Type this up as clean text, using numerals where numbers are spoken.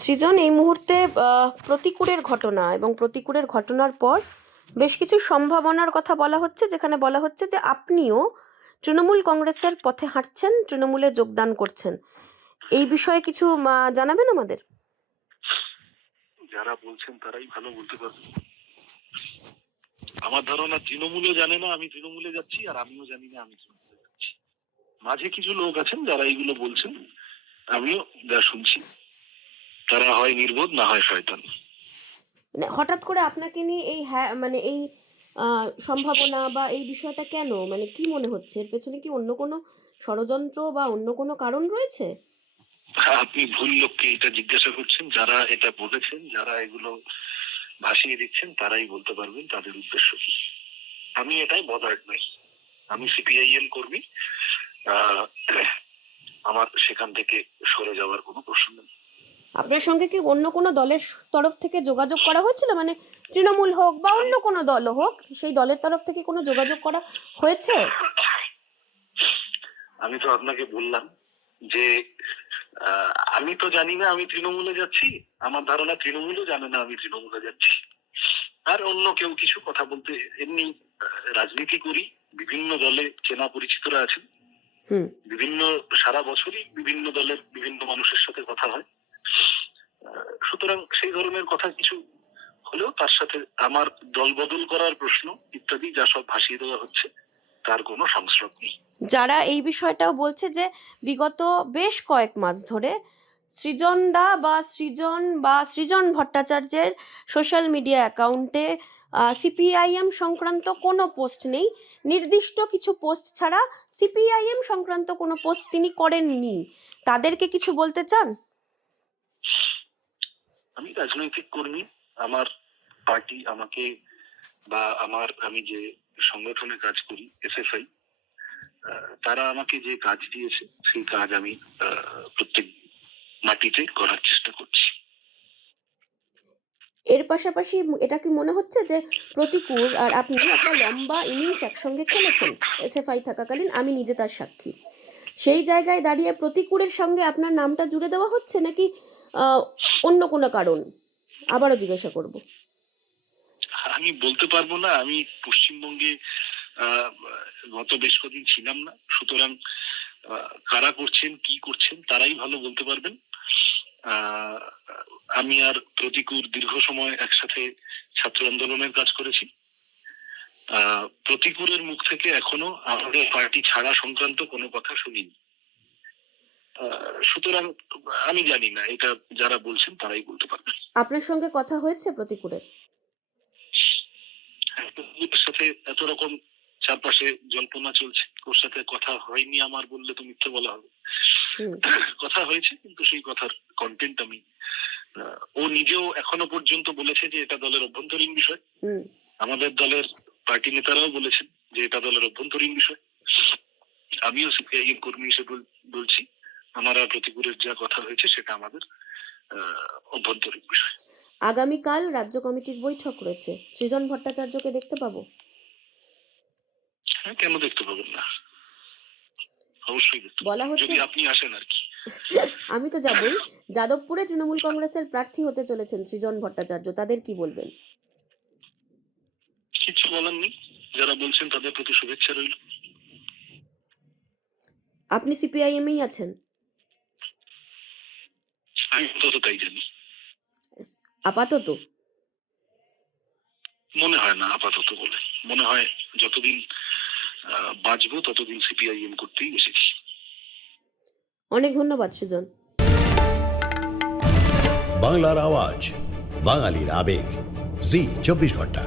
সৃজন এই মুহূর্তে প্রতিকূলের ঘটনা এবং প্রতিকূলের ঘটনার পর বেশ কিছু সম্ভাবনার কথা বলা হচ্ছে, যেখানে বলা হচ্ছে যে আপনিও তৃণমূল কংগ্রেসের পথে হাঁটছেন, তৃণমূলে যোগদান করছেন। এই বিষয়ে কিছু জানাবেন আমাদের? যারা বলছেন তারাই ভালো বলতে পারবে। আমার ধারণা তৃণমূলে জানে না আমি তৃণমূলে যাচ্ছি, আর আমিও জানি না আমি তৃণমূলে যাচ্ছি। মাঝে কিছু লোক আছেন যারা এইগুলো বলছেন, আমিও যা শুনছি তারা হয় নির্বোধ না হয় শয়তান। মানে হঠাৎ করে আপনাকে নিয়ে এই এই সম্ভাবনা বা এই বিষয়টা কেন, মানে কি মনে হচ্ছে এর পেছনে কি অন্য কোনো ষড়যন্ত্র বা অন্য কোনো কারণ রয়েছে? আপনি ভুল লোককে এটা জিজ্ঞাসা করছেন। যারা এটা বলেছেন, যারা এগুলো ভাসিয়ে দিচ্ছেন, তারাই বলতে পারবেন তাদের উদ্দেশ্য কি। আমি এটাই বদার্ড নই। আমি সিপিআইএম কর্মী। আমার সেখান থেকে সরে যাওয়ার কোনো প্রশ্ন নেই। আপনার সঙ্গে কি অন্য কোনো দলের তরফ থেকে যোগাযোগ করা হয়েছিল, মানে তৃণমূল হোক বা অন্য কোনো দল হোক, সেই দলের তরফ থেকে কোনো যোগাযোগ করা হয়েছে? আমি তো আপনাকে বললাম যে আমি তো জানি না আমি তৃণমূলে যাচ্ছি, আমার ধারণা তৃণমূলও জানে না আমি তৃণমূলে যাচ্ছি। আর অন্য কেউ কিছু কথা বলতে, এমনি রাজনীতি করি, বিভিন্ন দলে চেনা পরিচিতরা আছেন, বিভিন্ন সারা বছরই বিভিন্ন দলের বিভিন্ন মানুষের সাথে কথা হয়। সুতরাং সেই ধরনের কথা কিছু হলেও তার সাথে আমার দল বদল করার প্রশ্ন ইত্যাদি যা সব ভাসিয়ে দেওয়া হচ্ছে তার কোনো সংস্রব নেই। যারা এই বিষয়টাও বলছে যে বিগত বেশ কয়েক মাস ধরে সৃজন ভট্টাচার্যের সোশ্যাল মিডিয়া অ্যাকাউন্টে সিপিআইএম সংক্রান্ত কোনো পোস্ট নেই, নির্দিষ্ট কিছু পোস্ট ছাড়া সিপিআইএম সংক্রান্ত কোনো পোস্ট তিনি করেননি। তাদেরকে কিছু বলতে চান? আমি রাজনৈতিক কর্মী, আমার পার্টি আমাকে বা আমি যে সংগঠনে কাজ করি এসএফআই, তারা আমাকে যে কাজ দিয়েছে সেই কাজ আমি প্রত্যেক মাটিতে করার চেষ্টা করছি। এর পাশাপাশি এটা কি মনে হচ্ছে যে প্রতিকূল আর আপনি একটা লম্বা ইনিংস একসঙ্গে খেলেছেন এসএফআই থাকাকালীন, আমি নিজে তার সাক্ষী, সেই জায়গায় দাঁড়িয়ে প্রতিকূলের সঙ্গে আপনার নামটা জুড়ে দেওয়া হচ্ছে নাকি অন্য কোনো কারণ? আবারও জিজ্ঞাসা করব। আমি বলতে পারবো না। আমি পশ্চিমবঙ্গে গত বেশ কদিন ছিলাম না, সুতরাং কারা করছেন কি করছেন তারাই ভালো বলতে পারবেন। আমি আর প্রতিকূল দীর্ঘ সময় একসাথে ছাত্র আন্দোলনের কাজ করেছি। প্রতিকূলের মুখ থেকে এখনো আমাদের পার্টি ছাড়া সংক্রান্ত কোনো কথা শুনিনি। সুতরাং আমি জানি না, এটা যারা বলছেন তারাই বলতে পারবেন। আপনার সঙ্গে কথা হয়েছে প্রতিকূলের? প্রতিকূলের সাথে এত রকম চারপাশে জল্পনা চলছে, ওর সাথে কথা হয়নি আমার বললে তো মিথ্যে বলা হবে। কথা হয়েছে, কিন্তু সেই কথার কন্টেন্ট আমি, ও নিজেও এখনো পর্যন্ত বলেছে যে এটা দলের অভ্যন্তরীণ বিষয়। আমাদের দলের পার্টি নেতারাও বলেছেন যে এটা দলের অভ্যন্তরীণ বিষয়। আমিও সিপিআইএম কর্মী হিসেবে বলছি, আমার আর প্রতিকূলের যা কথা হয়েছে সেটা আমাদের অভ্যন্তরীণ বিষয়। আগামীকাল রাজ্য কমিটির বৈঠক রয়েছে, সৃজন ভট্টাচার্যকে দেখতে পাবো? হ্যাঁ, কেন দেখতে পাবেন না, অবশ্যই দেখতে বলা হচ্ছে যদি আপনি আসেন আর কি। আমি তো যাবই। যাদবপুরে তৃণমূল কংগ্রেসের প্রার্থী হতে চলেছেন সৃজন ভট্টাচার্য, তাদের কি বলবেন? কিছু বলার নেই, যারা বলছেন তাদের প্রতি শুভেচ্ছা রইল। আপনি সিপিআইএমই আছেন? আমি তো তাই জানি। আপাতত মনে হয় না আপাতত বলে, মনে হয় যতদিন বাঁচবো ততদিন সিপিআইএম করতেই এসেছি। অনেক ধন্যবাদ সৃজন। বাংলার আওয়াজ, বাঙালির আবেগ, জি 24 ঘন্টা।